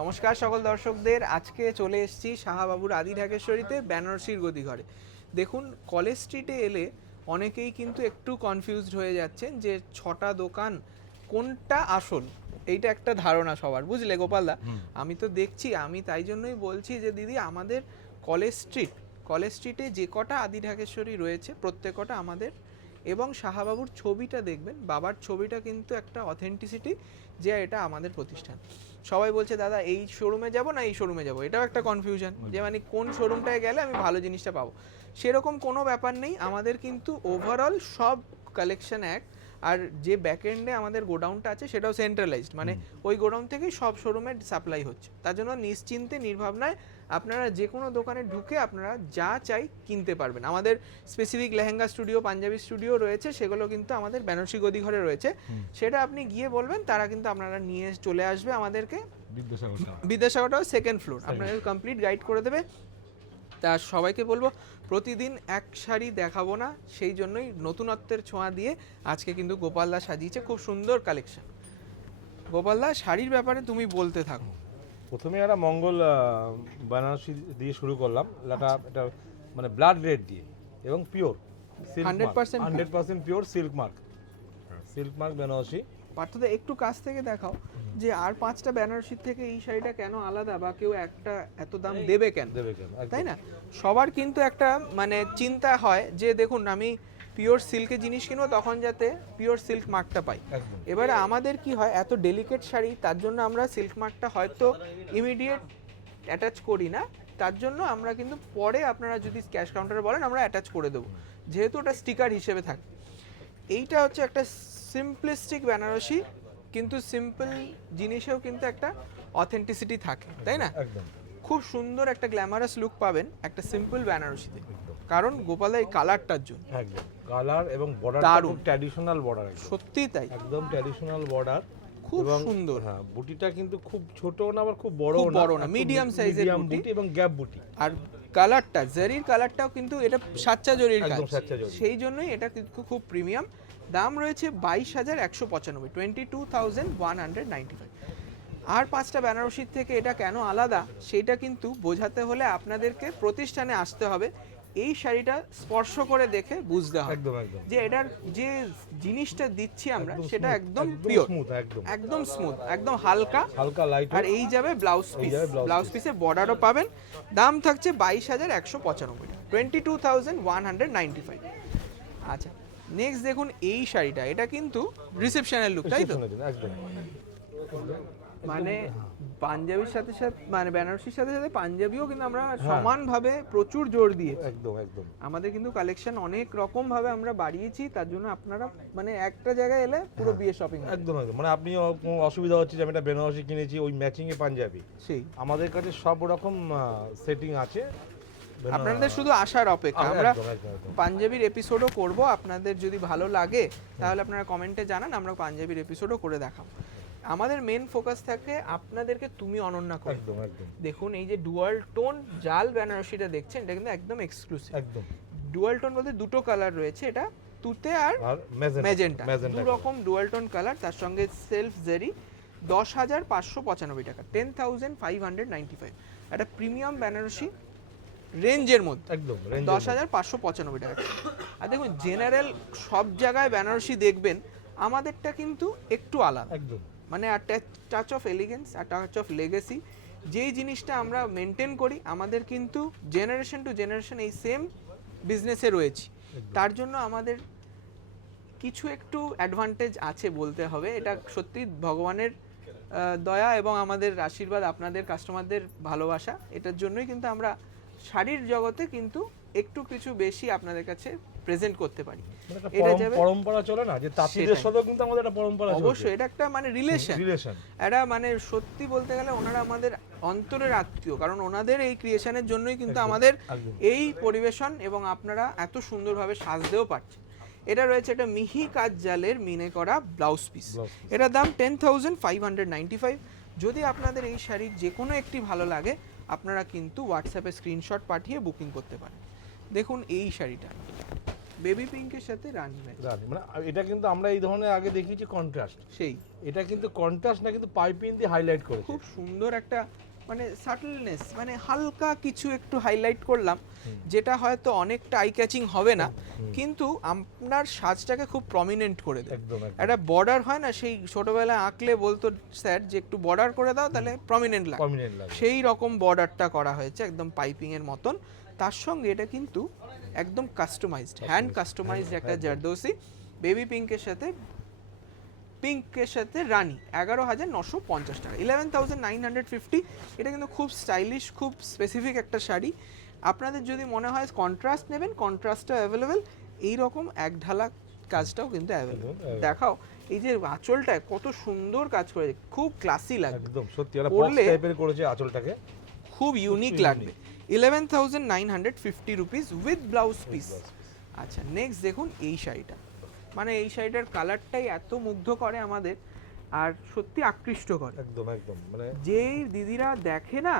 নমস্কার সকল দর্শকদের। আজকে চলে এসেছি শাহাবাবুর আদি ঢাকেশ্বরীতে বেনারসির গদিঘরে। দেখুন কলেজ স্ট্রিটে এলে অনেকেই কিন্তু একটু কনফিউজড হয়ে যাচ্ছেন যে ছটা দোকান কোনটা আসল? এইটা একটা ধারণা সবার বুঝলে গোপালদা আমি তো দেখছি আমি তাই জন্যই বলছি যে দিদি আমাদের কলেজ স্ট্রিট কলেজ স্ট্রিটে যে কটা আদি ঢাকেশ্বরী রয়েছে প্রত্যেকটা আমাদের এবং শাহাবাবুর ছবিটা দেখবেন বাবার ছবিটা কিন্তু একটা অথেন্টিসিটি যে এটা আমাদের প্রতিষ্ঠান। সবাই বলছে দাদা এই শোরুমে যাব না এই শোরুমে যাব? এটাও একটা কনফিউশন যে মানে কোন শোরুমটায় গেলে আমি ভালো জিনিসটা পাবো। সেরকম কোনো ব্যাপার নেই আমাদের কিন্তু ওভারঅল সব কালেকশন এক আর যে ব্যাকএন্ডে আমাদের গোডাউনটা আছে সেটাও সেন্ট্রালাইজড মানে ওই গোডাউন থেকেই সব শোরুমের সাপ্লাই হচ্ছে। তার জন্য নিশ্চিন্তে নির্ভাবনায় আপনারা যে কোনো দোকানে ঢুকে আপনারা যা চাই কিনতে পারবেন। আমাদের specific lehenga studio panjabi studio রয়েছে সেগুলো কিন্তু আমাদের বেনারসি গদি ঘরে রয়েছে। সেটা আপনি গিয়ে বলবেন তারা কিন্তু আপনারা নিয়ে চলে আসবে আমাদেরকে। বিদ্যাসাগর। বিদ্যাসাগরটাও সেকেন্ড ফ্লোর আপনাদের কমপ্লিট গাইড করে দেবে। তা সবাইকে বলব প্রতিদিন এক শাড়ি দেখাবো না সেই জন্যই নতুনত্বের ছোঁয়া দিয়ে আজকে কিন্তু গোপালদা সাজিয়েছে। খুব সুন্দর কালেকশন গোপালদা শাড়ির ব্যাপারে তুমি বলতে থাকো। প্রথমে একটা মঙ্গল বেনারসি দিয়ে শুরু করলাম। এটা এটা মানে ব্লাড রেড দিয়ে এবং pure 100% hundred percent pure silk mark silk mark Banarasi পার্থদা একটু কাছ থেকে দেখাও যে আর পাঁচটা বেনারসির থেকে এই শাড়িটা কেন আলাদা বা কেউ একটা এত দাম দেবে কেন? দেবে কেন। তাই না? সবার কিন্তু একটা মানে চিন্তা হয় যে দেখুন আমি পিওর সিল্কের জিনিস কিনবো তখন যাতে পিওর সিল্ক মার্কটা পাই। এবারে আমাদের কি হয় এত ডেলিকেট শাড়ি তার জন্য আমরা সিল্ক মার্কটা হয়তো ইমিডিয়েট অ্যাটাচ করি না তার জন্য আমরা কিন্তু পরে আপনারা যদি ক্যাশ কাউন্টারে বলেন আমরা অ্যাটাচ করে দেবো। যেহেতু ওটা স্টিকার হিসেবে থাকে। এইটা হচ্ছে একটা সিম্পলিস্টিক বেনারসি কিন্তু সিম্পল জিনিসেও কিন্তু একটা অথেন্টিসিটি থাকে তাই না? খুব সুন্দর একটা গ্ল্যামারাস লুক পাবেন একটা সিম্পল বেনারসিতে কারণ গোপালা এই কালারটার জন্য। কালার এবং বর্ডার দারুণ। ট্র্যাডিশনাল বর্ডার সত্যিই তাই। একদম ট্র্যাডিশনাল বর্ডার খুব সুন্দর। হ্যাঁ বুটিটা কিন্তু খুব ছোট না আবার খুব বড় খুব বড় না, size এর বুটি। এবং গ্যাপ বুটি। আর কালারটা জারির কালারটাও কিন্তু এটা সাচ্চা জরির কাজ। সেই জন্যই এটা কিন্তু খুব প্রিমিয়াম দাম রয়েছে বাইশ হাজার একশো পঁচানব্বই twenty two thousand one hundred ninety five আর পাঁচটা বেনারসির থেকে এটা কেন আলাদা সেটা কিন্তু বোঝাতে হলে আপনাদেরকে প্রতিষ্ঠানে আসতে হবে। এই শাড়িটা স্পর্শ করে দেখে বুঝতে হবে একদম একদম। যে এটার যে জিনিসটা দিচ্ছি আমরা সেটা একদম পিওর স্মুথ একদম। একদম স্মুথ একদম হালকা। হালকা লাইট আর এই যাবে ব্লাউজ পিস ব্লাউজ পিসে বর্ডারও পাবেন। দাম থাকছে বাইশ হাজার একশো পঁচানব্বই twenty two thousand one hundred ninety five আচ্ছা নেক্সট দেখুন এই শাড়িটা। এটা কিন্তু রিসেপশনের লুক তাই তো? একদম। মানে পাঞ্জাবির সাথে সাথে মানে বেনারসির সাথে সাথে পাঞ্জাবিও কিন্তু আমরা সমানভাবে প্রচুর জোর দিয়ে একদম একদম। আমাদের কিন্তু কালেকশন অনেক রকম ভাবে আমরা বাড়িয়েছি তার জন্য আপনারা মানে একটা জায়গায় এলে পুরো বিয়ে শপিং একদম একদম। মানে আপনি অসুবিধা হচ্ছে যে আমি একটা বেনারসি কিনেছি ওই ম্যাচিং এ পাঞ্জাবি। সেই। আমাদের কাছে সব রকম সেটিং আছে। আপনাদের শুধু আসার অপেক্ষা। আমরা। পাঞ্জাবির এপিসোডও করব। আপনাদের যদি ভালো লাগে তাহলে আপনারা কমেন্টে জানান আমরা পাঞ্জাবির এপিসোডও করে দেখাবো। আমাদের মেন ফোকাস থাকে আপনাদেরকে তুমি অনন্যা করে। একদম একদম। দেখুন এই যে ডুয়াল টোন জাল বেনারসিটা দেখছেন এটা কিন্তু একদম এক্সক্লুসিভ একদম। ডুয়াল টোন বলতে দুটো কালার রয়েছে এটা তুতে আর ম্যাজেন্টা দু রকম ডুয়াল টোন কালার তার সঙ্গে সেলফ জেরি দশ হাজার পাঁচশো পঁচানব্বই টাকা ten thousand five hundred ninety five একটা প্রিমিয়াম বেনারসি রেঞ্জের মধ্যে। একদম দশ হাজার পাঁচশো পঁচানব্বই টাকা। আর দেখুন জেনারেল সব জায়গায় বেনারসি দেখবেন আমাদেরটা কিন্তু একটু আলাদা। একদম। মানে আর টাচ অফ এলিগেন্স আর টাচ অফ লেগেসি যেই জিনিসটা আমরা মেনটেন করি আমাদের কিন্তু জেনারেশন টু জেনারেশন এই সেম বিজনেসে রয়েছি। তার জন্য আমাদের কিছু একটু অ্যাডভান্টেজ আছে বলতে হবে। এটা সত্যি ভগবানের দয়া এবং আমাদের আশীর্বাদ আপনাদের কাস্টমারদের ভালোবাসা। এটার জন্যই কিন্তু আমরা শাড়ির জগতে কিন্তু একটু কিছু বেশি আপনাদের কাছে প্রেজেন্ট করতে পারি। মানে এটা যাবে পরম্পরা চলে না? যে তাঁতিদের। সাথেও কিন্তু আমাদের একটা পরম্পরা অবশ্যই এটা একটা মানে রিলেশন রিলেশন এটা মানে সত্যি বলতে গেলে ওনারা আমাদের অন্তরের আত্মীয় কারণ ওনাদের এই ক্রিয়েশনের জন্যই কিন্তু আমাদের এই পরিবেশন এবং আপনারা এত সুন্দরভাবে সাজতেও পারছেন। এটা রয়েছে একটা মিহি কাজ জালের মিনে করা ব্লাউজ পিস এটার দাম ten thousand five hundred ninety five যদি আপনাদের এই শাড়ির যে কোনো একটি ভালো লাগে আপনারা কিন্তু হোয়াটসঅ্যাপে স্ক্রিনশট পাঠিয়ে বুকিং করতে পারেন। দেখুন এই শাড়িটা। বেবি পিঙ্কের সাথে রানি ম্যাচ। রানী মানে এটা কিন্তু আমরা এই ধরনের আগে দেখিয়েছি কন্ট্রাস্ট সেই। এটা কিন্তু কন্ট্রাস্ট না কিন্তু পাইপিং দিয়ে হাইলাইট করেছে। খুব সুন্দর একটা মানে সাটলনেস মানে হালকা কিছু একটু হাইলাইট করলাম যেটা হয়তো অনেকটা আই ক্যাচিং হবে না কিন্তু আপনার সাজটাকে খুব প্রমিনেন্ট করে দেয়। একটা বর্ডার হয় না সেই ছোটবেলায় আঁকলে বলতো স্যার যে একটু বর্ডার করে দাও তাহলে প্রমিনেন্ট লাগে। প্রমিনেন্ট লাগে। সেই রকম বর্ডারটা করা হয়েছে একদম পাইপিং এর মতন। তার সঙ্গে এটা কিন্তু একদম কাস্টমাইজড হ্যান্ড কাস্টমাইজড একটা জারদোসি। বেবি পিঙ্কের সাথে পিঙ্কের সাথে রানী এগারো হাজার নশো পঞ্চাশ টাকা। Eleven thousand nine hundred fifty এটা কিন্তু খুব স্টাইলিশ খুব স্পেসিফিক একটা শাড়ি। আপনাদের যদি মনে হয় কন্ট্রাস্ট নেবেন কন্ট্রাস্টটা অ্যাভেলেবেল এইরকম এক ঢালা কাজটাও কিন্তু অ্যাভেলেবেল দেখাও এই যে আঁচলটা কত সুন্দর কাজ করেছে খুব ক্লাসি লাগবে। একদম সত্যি টাইপের করেছে আঁচলটাকে। খুব ইউনিক লাগবে। Eleven thousand nine hundred fifty rupees with blouse piece আচ্ছা নেক্সট দেখুন এই শাড়িটা। মানে এই শাড়িটার কালারটাই এত মুগ্ধ করে আমাদের আর সত্যি আকৃষ্ট করে। একদম একদম মানে যেই দিদিরা দেখে না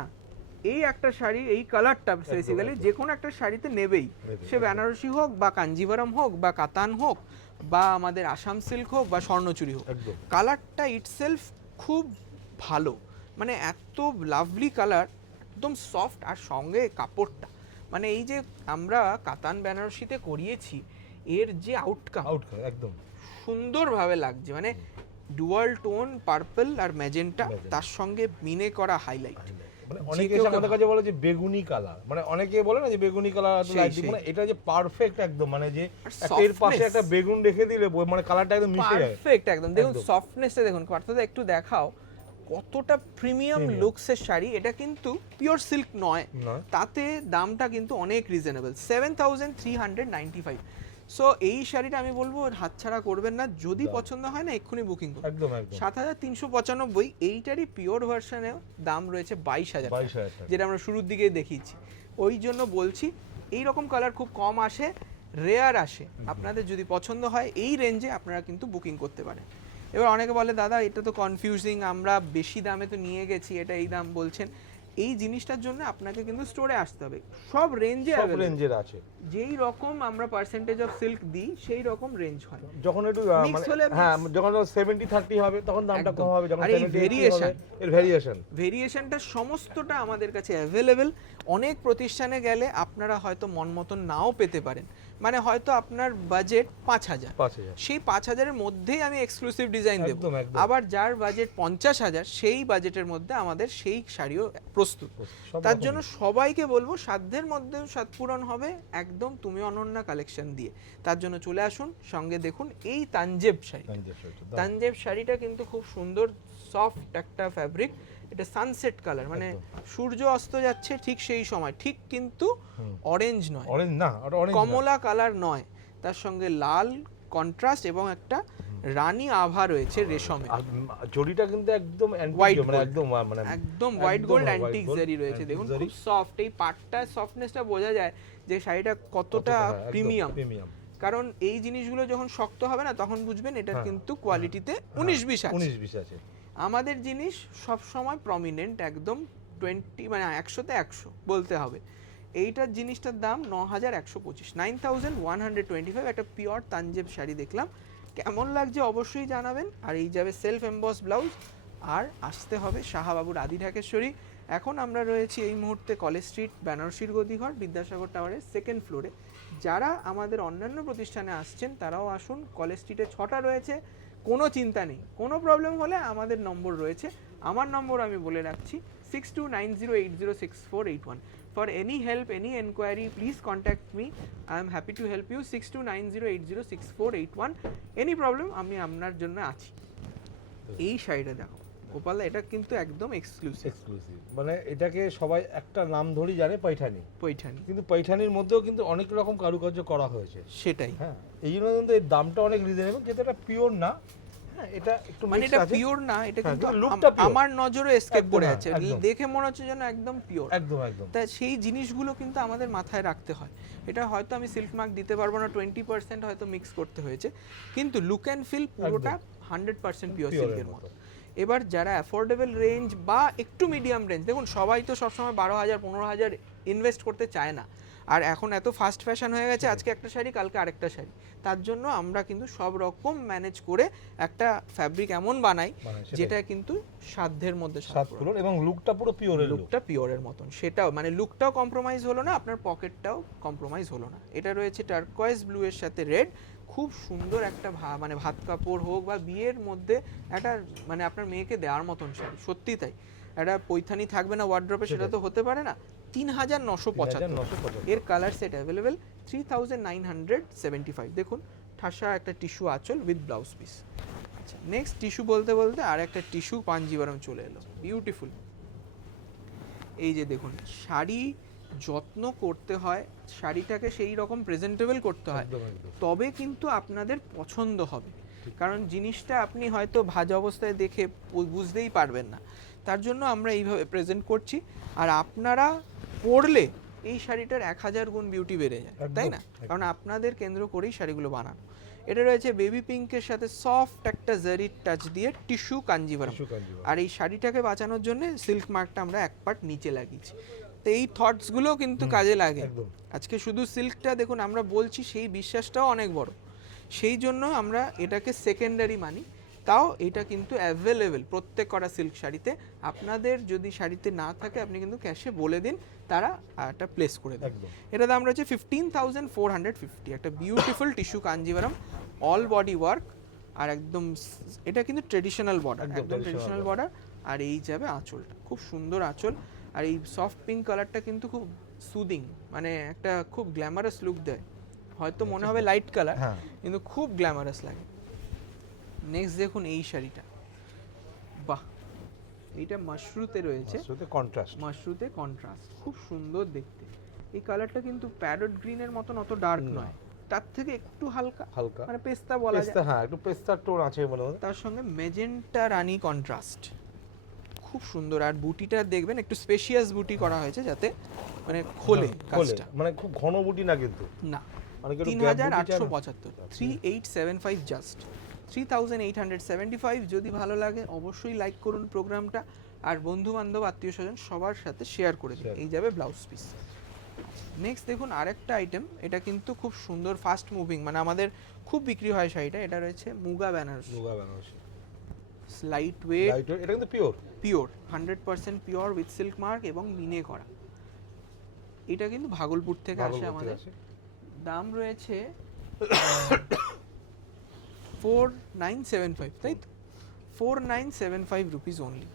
এই একটা শাড়ি এই কালারটা বেসিক্যালি যে কোনো একটা শাড়িতে নেবেই। নেবে, সে বেনারসি হোক বা কাঞ্জিভারম হোক বা কাতান হোক বা আমাদের আসাম সিল্ক হোক বা স্বর্ণচুরি হোক কালারটা ইটসেলফ খুব ভালো। মানে এত লাভলি কালার একদম সফট আর সঙ্গে কাপড়টা। মানে এই যে আমরা কাতান বেনারসিতে করিয়েছি এর যে আউটকাম আউট একদম। সুন্দরভাবে লাগছে। মানে ডুয়াল টোন পার্পল আর ম্যাজেন্টা তার সঙ্গে মিনে করা হাইলাইট মানে অনেকে আমাদের কাছে বলে যে বেগুনি কালার মানে অনেকে বলে না যে বেগুনি কালার লাইট মানে এটা যে পারফেক্ট একদম। মানে যে এর পাশে একটা বেগুন রেখে দিলে মানে কালারটা একদম মিশে যায়। পারফেক্ট একদম। দেখুন। সফটনেসটা দেখুন পার্থদা একটু দেখাও। কতটা প্রিমিয়াম লুকসের শাড়ি এটা কিন্তু পিওর সিল্ক নয়। তাতে দামটা কিন্তু অনেক reasonable seven thousand three hundred ninety five so এই শাড়িটা আমি বলব হাতছাড়া করবেন না। যদি পছন্দ হয় না এক্ষুনি বুকিং করুন। একদম একদম। সাত হাজার তিনশো পঁচানব্বই এইটারই পিওর ভার্সনেও দাম রয়েছে বাইশ হাজার যেটা আমরা শুরুর দিকে দেখিয়েছি। ওই জন্য বলছি এই রকম কালার খুব কম আসে রেয়ার আসে। আপনাদের যদি পছন্দ হয় এই রেঞ্জে আপনারা কিন্তু বুকিং করতে পারেন। এবার অনেকে বলে দাদা এটা তো কনফিউজিং আমরা বেশি দামে তো নিয়ে গেছি এটা এই দাম বলছেন। এই জিনিসটার জন্য আপনাকে কিন্তু স্টোরে আসতে হবে। সব রেঞ্জে সব রেঞ্জের আছে। যেই রকম আমরা পার্সেন্টেজ অফ সিল্ক দিই সেই রকম রেঞ্জ হয়। যখন একটু মানে হ্যাঁ যখন সেভেন্টি থার্টি হবে তখন দামটা কম হবে যখন এই 70, 80 variation। হবে, এর ভেরিয়েশন ভেরিয়েশনটা সমস্তটা আমাদের কাছে অ্যাভেলেবেল অনেক প্রতিষ্ঠানে গেলে আপনারা হয়তো মন মতন নাও পেতে পারেন। মানে হয়তো আপনার বাজেট পাঁচ হাজার। সেই পাঁচ হাজারের মধ্যেই আমি এক্সক্লুসিভ ডিজাইন দেবো। আবার যার বাজেট পঞ্চাশ হাজার সেই বাজেটের মধ্যে আমাদের সেই শাড়িও প্রস্তুত। তার জন্য সবাইকে বলব সাধ্যের মধ্যে সাত পূরণ হবে একদম তুমি অনন্যা কালেকশন দিয়ে। তার জন্য চলে আসুন সঙ্গে দেখুন এই তানজেব শাড়ি। তানজেব শাড়িটা কিন্তু খুব সুন্দর সফট একটা ফ্যাব্রিক এটা সানসেট কালার মানে সূর্য অস্ত যাচ্ছে ঠিক সেই সময় ঠিক কিন্তু অরেঞ্জ নয়। অরেঞ্জ না। কমলা কালার নয় তার সঙ্গে লাল কন্ট্রাস্ট এবং একটা রানী আভা রয়েছে রেশমে। জরিটা কিন্তু একদম antique White মানে একদম মানে একদম হোয়াইট গোল্ড অ্যান্টিক জারি রয়েছে। দেখুন খুব সফট এই পাটটা সফটনেসটা বোঝা যায় যে শাড়িটা কতটা প্রিমিয়াম প্রিমিয়াম কারণ এই জিনিসগুলো যখন শক্ত হবে না তখন বুঝবেন এটার হ্যাঁ, কিন্তু কোয়ালিটিতে উনিশ বিশ আছে। উনিশ বিশ আছে। আমাদের জিনিস সব সময় প্রমিনেন্ট একদম টোয়েন্টি মানে একশোতে একশো বলতে হবে। এইটার জিনিসটার দাম ন হাজার একশো পঁচিশ nine thousand one hundred twenty five একটা পিওর তানজেব শাড়ি দেখলাম। কেমন লাগছে অবশ্যই জানাবেন। আর এই যাবে সেলফ এম্বস ব্লাউজ আর আসতে হবে শাহাবাবুর আদি ঢাকেশ্বরী এখন আমরা রয়েছি এই মুহূর্তে কলেজ স্ট্রিট, বেনারসির গদিঘর, বিদ্যাসাগর টাওয়ারের সেকেন্ড ফ্লোরে যারা আমাদের অন্যান্য প্রতিষ্ঠানে আসছেন, তারাও আসুন, কলেজ স্ট্রিটে ছটা রয়েছে। কোনো চিন্তা নেই। কোনো প্রবলেম হলে আমাদের নম্বর রয়েছে। আমার নম্বর আমি বলে রাখছি six two nine zero eight zero six four eight one for any help any enquiry please contact me I am happy to help you six two nine zero eight zero six four eight one any problem আমি আপনার জন্য আছি। এই সাইডে দেখো। এটা কিন্তু একদম এক্সক্লুসিভ এক্সক্লুসিভ মানে এটাকে সবাই একটা নাম ধরেই জানে পৈঠানি। পৈঠানি। কিন্তু পৈঠানির মধ্যেও কিন্তু অনেক রকম কারুকার্য করা হয়েছে। সেটাই। হ্যাঁ এই জন্য কিন্তু এর দামটা অনেক রিজনেবল যেটা এটা পিওর না। হ্যাঁ এটা একটু মানে এটা পিওর না এটা হ্যাঁ, কিন্তু। আমার নজরে এসকেপ করে হ্যাঁ, আছে। দেখে মনে হচ্ছে যেন একদম পিওর একদম একদম। সেই জিনিসগুলো কিন্তু আমাদের মাথায় রাখতে হয়। এটা হয়তো আমি সিল্ক মার্ক দিতে পারব না টোয়েন্টি পার্সেন্ট হয়তো মিক্স করতে হয়েছে। কিন্তু লুক অ্যান্ড ফিল পুরোটা হান্ড্রেড পার্সেন্ট পিওর সিল্কের মতো। এবার যারা অ্যাফোর্ডেবল রেঞ্জ বা একটু মিডিয়াম রেঞ্জ দেখুন সবাই তো সবসময় বারো হাজার পনেরো হাজার ইনভেস্ট করতে চায় না। আর এখন এত ফাস্ট ফ্যাশন হয়ে গেছে আজকে একটা শাড়ি কালকে আরেকটা শাড়ি। তার জন্য আমরা কিন্তু সব রকম ম্যানেজ করে একটা ফ্যাব্রিক এমন বানাই যেটা কিন্তু সাধ্যের মধ্যে এবং লুকটা পুরো পিওরের লুকটা পিওরের মতন। সেটাও মানে লুকটাও কম্প্রোমাইজ হলো না আপনার পকেটটাও কম্প্রোমাইজ হলো না। এটা রয়েছে টার্কয়েস ব্লু এর সাথে রেড খুব সুন্দর একটা ভা- মানে ভাত কাপড় হোক বা বিয়ের মধ্যে একটা মানে আপনার মেয়েকে দেওয়ার মতন শাড়ি সত্যি তাই। একটা পৈথানি থাকবে না ওয়ার্ড্রপে সেটা তো হতে পারে না। তিন হাজার নশো পঁচাত্তর। নশো পঁচাত্তর। এর colour set available three thousand nine hundred seventy five দেখুন ঠাসা একটা টিস্যু আঁচল উইথ ব্লাউজ পিস আচ্ছা। নেক্সট টিস্যু বলতে বলতে আর একটা টিস্যু পাঞ্জিবারম চলে এলো। বিউটিফুল এই যে দেখুন শাড়ি যত্ন করতে হয় শাড়িটাকে সেই রকম প্রেজেন্টেবল করতে হয়। তবে কিন্তু আপনাদের পছন্দ হবে। কারণ জিনিসটা আপনি হয়তো ভাজা অবস্থায় দেখে বুঝতেই পারবেন না। তার জন্য আমরা এইভাবে প্রেজেন্ট করছি। আর আপনারা পরলে এই শাড়িটার এক হাজার গুণ বিউটি বেড়ে যায় তাই না? কারণ আপনাদের কেন্দ্র করেই শাড়িগুলো বানানো। এটা রয়েছে বেবি পিঙ্কের সাথে সফট একটা জারির টাচ দিয়ে টিস্যু কাঞ্জিভারম। আর এই শাড়িটাকে বাঁচানোর জন্য সিল্ক মার্কটা আমরা এক পার্ট নিচে লাগিয়েছি। তো এই থটসগুলো কিন্তু কাজে লাগে। আজকে শুধু সিল্কটা দেখুন আমরা বলছি সেই বিশ্বাসটাও অনেক বড়। সেই জন্য আমরা এটাকে সেকেন্ডারি মানি। তাও এটা কিন্তু অ্যাভেলেবেল প্রত্যেক করা সিল্ক শাড়িতে। আপনাদের যদি শাড়িতে না থাকে আপনি কিন্তু ক্যাশে বলে দিন তারা একটা প্লেস করে দেন একদম। এটা দাম রয়েছে fifteen thousand four hundred fifty একটা beautiful tissue Kanjivaram all body work আর একদম এটা কিন্তু ট্রেডিশনাল বর্ডার একদম ট্রেডিশনাল বর্ডার আর এই যাবে আঁচলটা। খুব সুন্দর আঁচল। আর এই সফট পিঙ্ক কালারটা কিন্তু খুব সুদিং মানে একটা খুব গ্ল্যামারাস লুক দেয়। হয়তো মনে হবে লাইট কালার হ্যাঁ। কিন্তু খুব গ্ল্যামারাস লাগে। নেক্সট দেখুন এই শাড়িটা। বাহ! এইটা মাশরুতে রয়েছে। কন্ট্রাস্ট মাশরুতে কন্ট্রাস্ট খুব সুন্দর দেখতে। এই কালারটা কিন্তু প্যারট গ্রিনের মতন অত ডার্ক নয়। তার থেকে একটু হালকা। হালকা। মানে পেস্তা বলা পেস্তা যায় হ্যাঁ একটু পেস্তার টোন আছে হয়। তার সঙ্গে মেজেন্টা রানি কন্ট্রাস্ট খুব সুন্দর। আর বুটিটা দেখবেন একটু স্পেশিয়াস বুটি করা হয়েছে যাতে মানে খোলে হ্যাঁ, কাজটা। মানে খুব ঘন বুটি না কিন্তু। না একটু তিন হাজার আটশো পঁচাত্তর। Three eight seven five just three thousand eight hundred seventy five যদি ভালো লাগে অবশ্যই লাইক করুন প্রোগ্রামটা। আর বন্ধু বান্ধব আত্মীয় স্বজন সবার সাথে শেয়ার করে দিন। এই যাবে ব্লাউজ পিস নেক্সট দেখুন আরেকটা আইটেম এটা কিন্তু খুব সুন্দর ফাস্ট মুভিং মানে আমাদের খুব বিক্রি হয় শাড়িটা। এটা রয়েছে মুগা বেনারসি। মুগা বেনারসি। লাইট ওয়েট এটা কিন্তু pure pure hundred percent pure with silk mark এবং মিনে করা। এটা কিন্তু ভাগলপুর থেকে আসে আমাদের। দাম রয়েছে ফোর নাইন সেভেন ফাইভ তাই তো? Four nine seven five rupees only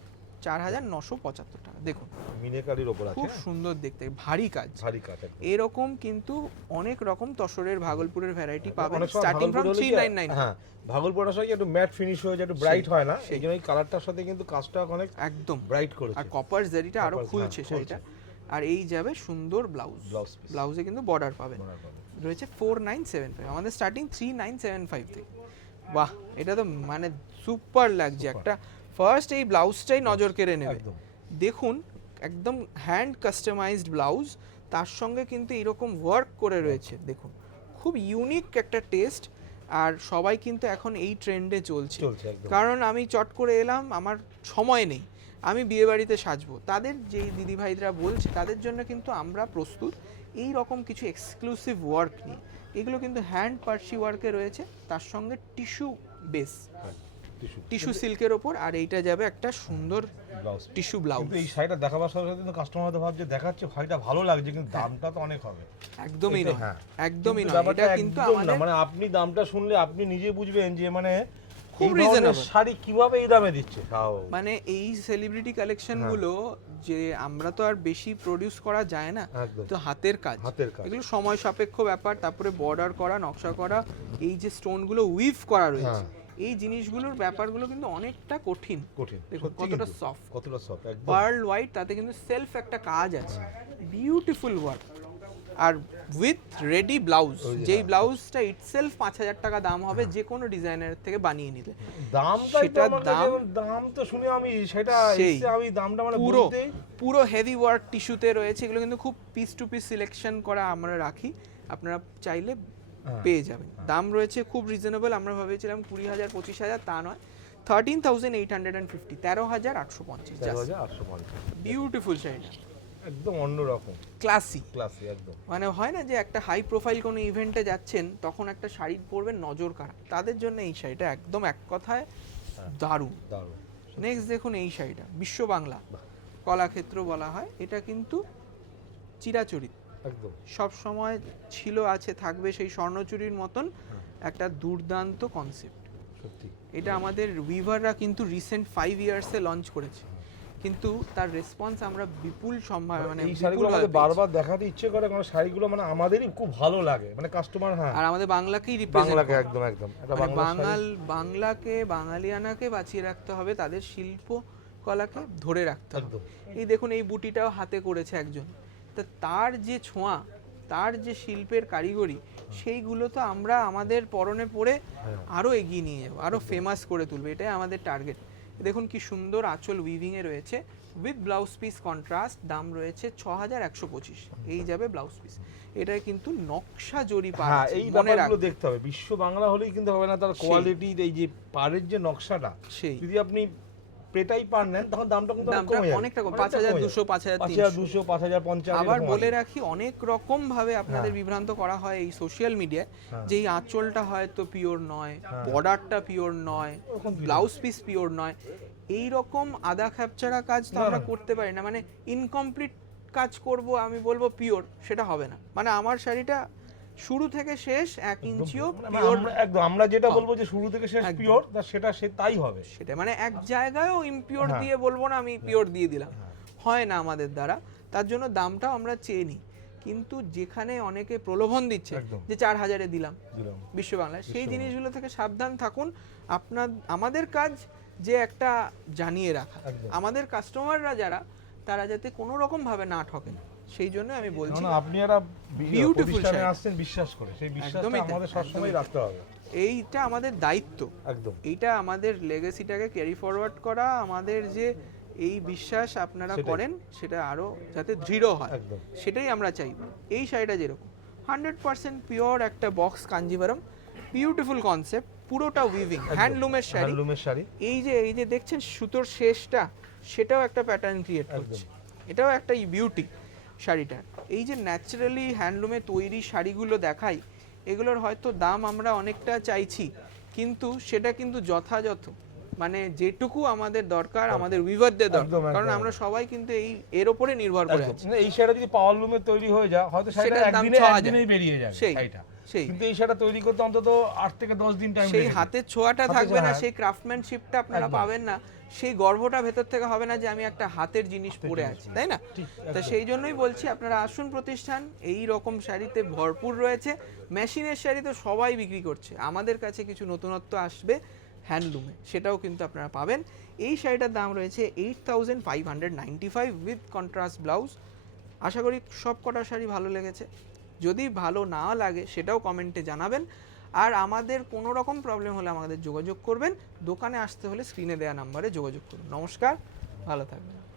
চার হাজার নশো পঁচাত্তর টাকা। দেখুন মিনেকারির ওপর আছে খুব সুন্দর দেখতে ভারী কাজ। ভারী কাজ এরকম কিন্তু অনেক রকম তসরের ভাগলপুরের ভ্যারাইটি পাবেন স্টার্টিং ফ্রম ভাগলপুর হলে থ্রি কি- নাইন নাইন হ্যাঁ ভাগলপুর আসার একটু ম্যাট ফিনিশ হয়ে যায় একটু ব্রাইট হয় না এই জন্য কালারটার সাথে কিন্তু কাজটা অনেক একদম। ব্রাইট করেছে। আর কপার জারিটা আরও খুলছে হ্যাঁ, শাড়িটা। আর এই যাবে সুন্দর ব্লাউজ ব্লাউজে কিন্তু বর্ডার পাবেন। রয়েছে ফোর নাইন সেভেন ফাইভ আমাদের starting three nine seven five থেকে বাহ এটা তো মানে সুপার লাগছে একটা। ফার্স্ট এই ব্লাউজটাই নজর কেড়ে নেবে। দেখুন একদম হ্যান্ড কাস্টমাইজড ব্লাউজ তার সঙ্গে কিন্তু এরকম ওয়ার্ক করে রয়েছে। দেখুন খুব ইউনিক একটা টেস্ট আর সবাই কিন্তু এখন এই ট্রেন্ডে চলছে। কারণ আমি চট করে এলাম আমার সময় নেই আমি বিয়েবাড়িতে সাজবো। তাদের যেই দিদিভাইরা বলছে তাদের জন্য কিন্তু আমরা প্রস্তুত এই রকম কিছু এক্সক্লুসিভ ওয়ার্ক নিয়ে। এগুলো কিন্তু হ্যান্ড পার্সি ওয়ার্কে রয়েছে তার সঙ্গে টিস্যু বেস টিস্যু। সিল্কের ওপর আর এইটা যাবে একটা সুন্দর টিস্যু ব্লাউজ। এই শাড়িটা দেখাবার সাথে সাথে কিন্তু কাস্টমার হয়তো ভাবছে দেখাচ্ছে শাড়িটা ভালো লাগছে কিন্তু দামটা তো অনেক হবে। একদমই নয়। হ্যাঁ। একদমই ব্যাপারটা এটা কিন্তু একদম আমাদের মানে আপনি দামটা শুনলে আপনি নিজে বুঝবেন যে মানে খুব reasonable। শাড়ি কীভাবে এই দামে দিচ্ছে তাও। মানে এই সেলিব্রিটি কালেকশন হ্যাঁ। গুলো যে আমরা তো আর বেশি প্রডিউস করা যায় না তো হাতের কাজ। হাতের কাজ। এগুলো সময় সাপেক্ষ ব্যাপার তারপরে বর্ডার করা নকশা করা এই যে স্টোনগুলো উইভ করা রয়েছে হ্যাঁ। এই জিনিসগুলোর ব্যাপারগুলো কিন্তু অনেকটা কঠিন। কঠিন দেখুন কতটা। সফট কতটা সফট একদম। পার্ল হোয়াইট তাতে কিন্তু সেলফ একটা কাজ আছে। বিউটিফুল ওয়ার্ক আর উইথ রেডি ব্লাউজ যেই। ব্লাউজটা ইটসেলফ পাঁচ হাজার টাকা দাম হবে যে কোনো ডিজাইনার থেকে বানিয়ে নিলে দাম তো সেটার দাম- দাম তো শুনে আমি সেটা আমি দামটা মানে পুরো পুরো হেভি ওয়ার্ক টিস্যুতে রয়েছে এগুলো কিন্তু খুব পিস টু পিস সিলেকশন করা আমরা রাখি। আপনারা চাইলে। পেয়ে যাবেন। দাম রয়েছে খুব রিজনেবল আমরা ভেবেছিলাম কুড়ি হাজার পঁচিশ হাজার তা নয়। Thirteen thousand eight hundred and fifty তেরো হাজার আটশো পঞ্চাশ। বিউটিফুল শাড়িটা একদম অন্যরকম। ক্লাসি ক্লাসি একদম। মানে হয় না যে একটা হাই প্রোফাইল কোনো ইভেন্টে যাচ্ছেন তখন একটা শাড়ি পরবেন নজর কাড়া। তাদের জন্য এই শাড়িটা একদম এক কথায় হ্যাঁ। দারুণ। দারুণ। নেক্সট দেখুন এই শাড়িটা বিশ্ব বাংলা। কলাক্ষেত্র বলা হয়। এটা কিন্তু চিরাচরিত। সব সময় ছিল আছে থাকবে সেই স্বর্ণচুরির মতন একটা দুর্দান্ত কনসেপ্ট এটা আমাদের উইভাররা কিন্তু রিসেন্ট ফাইভ ইয়ার্সে লঞ্চ করেছে। কিন্তু তার রেসপন্স আমরা বিপুল সম্ভাবনা মানে এই শাড়িগুলো আমাদের বারবার দেখাতে ইচ্ছে করে কারণ শাড়িগুলো মানে আমাদেরই খুব ভালো লাগে। মানে কাস্টমার হ্যাঁ। আর আমাদের বাংলাকেই রিপ্রেজেন্ট বাংলাকে একদম একদম। এটা মানে বাঙাল বাংলাকে বাঙালিয়ানাকে বাঁচিয়ে রাখতে হবে তাদের শিল্প কলাকে ধরে রাখতে হবে। এই দেখুন এই বুটিটাও হাতে করেছে একজন। তা তার যে ছোঁয়া তার যে শিল্পের কারিগরি সেইগুলো তো আমরা আমাদের পরনে পরে হ্যাঁ। আরও এগিয়ে নিয়ে যাব আরও ফেমাস করে তুলবে এটাই আমাদের টার্গেট দেখুন কি সুন্দর আঁচল উইভিংয়ে রয়েছে উইথ ব্লাউজ পিস কন্ট্রাস্ট দাম রয়েছে ছ হাজার একশো পঁচিশ এই যাবে ব্লাউজ পিস এটায় কিন্তু নকশা জরি পার হ্যাঁ এই ব্যাপারগুলো দেখতে হবে। বিশ্ব বাংলা হলেই কিন্তু হবে না তার কোয়ালিটি এই যে পাড়ের যে নকশাটা সেই। যদি আপনি পেটাই পার নেন তখন দামটা কিন্তু। অনেকটা কম পাঁচ হাজার দুশো পাঁচ হাজার দুশো পাঁচ হাজার পঞ্চাশ আবার বলে রাখি অনেক রকম ভাবে আপনাদের হ্যাঁ। বিভ্রান্ত করা হয় এই সোশ্যাল মিডিয়ায় হ্যাঁ। যে এই আঁচলটা হয়তো পিওর নয় হ্যাঁ। বর্ডারটা পিওর নয় ব্লাউজ পিস পিওর নয়। এই রকম আদা খ্যাপচারা কাজ তো আমরা করতে পারি না। মানে ইনকমপ্লিট কাজ করব আমি বলব পিওর সেটা হবে না। মানে আমার শাড়িটা শুরু থেকে শেষ এক ইঞ্চিও মানে পিওর একদম আমরা যেটা বলব যে শুরু থেকে শেষ। পিওর সেটা সে তাই হবে। সেটা মানে এক জায়গায়ও ইমপিওর হ্যাঁ। দিয়ে বলব না আমি পিওর দিয়ে দিলাম। হয়। না আমাদের দ্বারা তার জন্য দামটাও আমরা চেয়ে নিই। কিন্তু যেখানে অনেকে প্রলোভন দিচ্ছে যে চার হাজারে দিলাম বিশ্ব বাংলায় সেই জিনিসগুলো থেকে সাবধান থাকুন। আপনার আমাদের কাজ যে একটা জানিয়ে রাখা। আমাদের কাস্টমাররা যারা তারা যাতে কোনো রকম ভাবে না। ঠকেন সেই জন্য আমি বলছি না আপনি একটা শাড়ি। আসছেন বিশ্বাস করে। সেই বিশ্বাসটা আমাদের সবসময় রাখতে হবে। এইটা আমাদের দায়িত্ব। একদম। এইটা আমাদের লেগেসিটাকে ক্যারি ফরওয়ার্ড করা আমাদের যে এই বিশ্বাস আপনারা করেন সেটা আরও যাতে দৃঢ় হয়। সেটাই আমরা চাই। এই শাড়িটা যেরকম হান্ড্রেড পার্সেন্ট পিওর একটা বক্স কাঞ্জিভারম বিউটিফুল কনসেপ্ট পুরোটা উইভিং হ্যান্ডলুমের শাড়ি। হ্যান্ডলুমের শাড়ি। এই যে এই যে দেখছেন সুতোর শেষটা সেটাও একটা প্যাটার্ন ক্রিয়েট করছে। এটাও একটা বিউটি শাড়িটার এই যে ন্যাচারালি হ্যান্ডলুমে তৈরি শাড়িগুলো দেখাই এগুলোর হয়তো দাম আমরা অনেকটা চাইছি কিন্তু সেটা কিন্তু যথাযথ। মানে যেটুকু আমাদের দরকার আমাদের উইভারদের দরকার। কারণ আমরা সবাই কিন্তু এই এর উপরে নির্ভর করে। আছি। এই শাড়িটা যদি পাওয়ার লুমে তৈরি হয়ে যায় হয়তো শাড়িটা একদিনে একদিনেই বেরিয়ে যাবে সেই, শাড়িটা। সেই। কিন্তু এই শাড়িটা তৈরি করতে অন্তত আট থেকে দশ দিন টাইম সেই হাতের ছোঁয়াটা থাকবে না সেই ক্রাফটম্যানশিপটা আপনারা পাবেন না। সেই গর্বটা ভেতর থেকে হবে না যে আমি একটা হাতের জিনিস পরে আছি তাই না? তা সেই জন্যই বলছি আপনারা আসুন প্রতিষ্ঠান এই রকম শাড়িতে ভরপুর রয়েছে। মেশিনের শাড়ি তো সবাই বিক্রি করছে। আমাদের কাছে কিছু নতুনত্ব আসবে হ্যান্ডলুমে সেটাও কিন্তু আপনারা পাবেন। এই শাড়িটার দাম রয়েছে eight thousand five hundred ninety five with contrast blouse আশা করি সব কটা শাড়ি ভালো লেগেছে। যদি ভালো না লাগে সেটাও কমেন্টে জানাবেন। আর আমাদের কোনো রকম প্রবলেম হলে আমাদের যোগাযোগ করবেন। দোকানে আসতে হলে স্ক্রিনে দেওয়া নাম্বারে যোগাযোগ করুন। নমস্কার, ভালো থাকবেন।